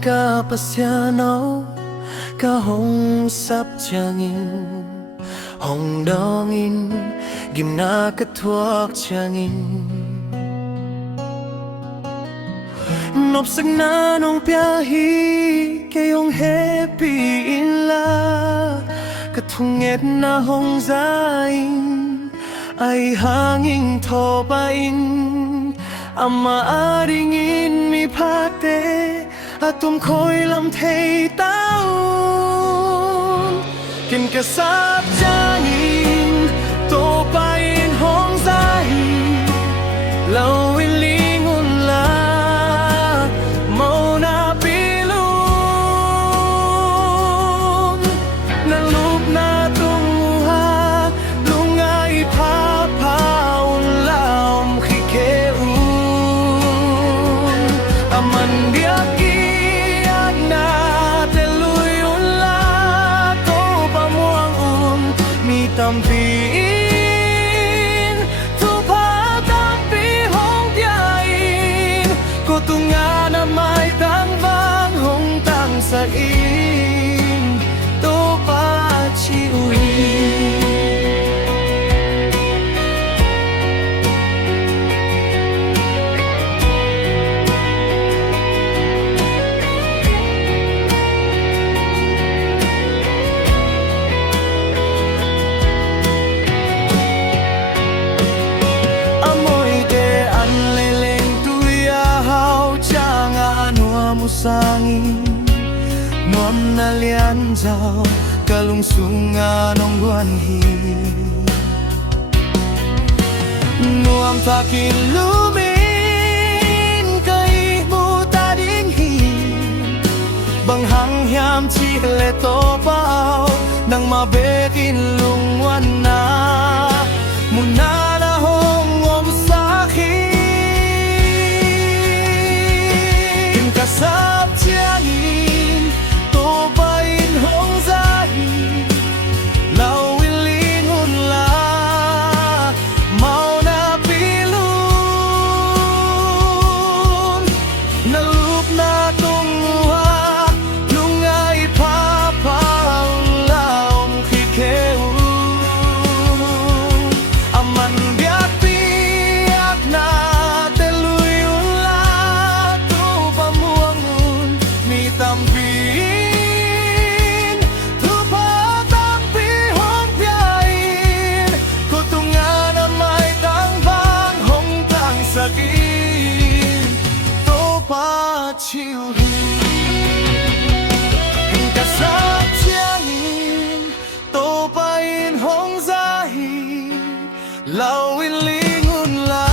ka pasyanou ka hong sapjangin hong dongin gimna katwak changin nopsak na nong piyahi kayong happy in la katunget na hong zain ay hanging topain ang maaringin mi pate at tumkoy lam thay taon kin kasap jangin topain hong zain lawin lingon la mau na pilon nalup na tumuha lungay papaon laom kikeun aman diak iyak na teluyon la to pamuang mi tampiin to patampi hong tiyain ko tunga na may tangvang hong tang sa in to pa chiuin sangin nuam na lian zao kalungsungan ong guan hi nuam takin lumin kai mu tading hi bang hang hiam chi le to pao nang mabekin lungwan na muna na hong om sakin kasap tiangin topain hong zahin lawin lingon la mau na pilon nalup na tumuha lungay papaon laom kikeun aman biak piak na tampin tupa tampi hong piyain ko tunga na may tangbang hong tang sakin to pa chiuhin kasap tiangin to pain hong zahin lawin lingon la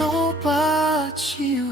to pa chiu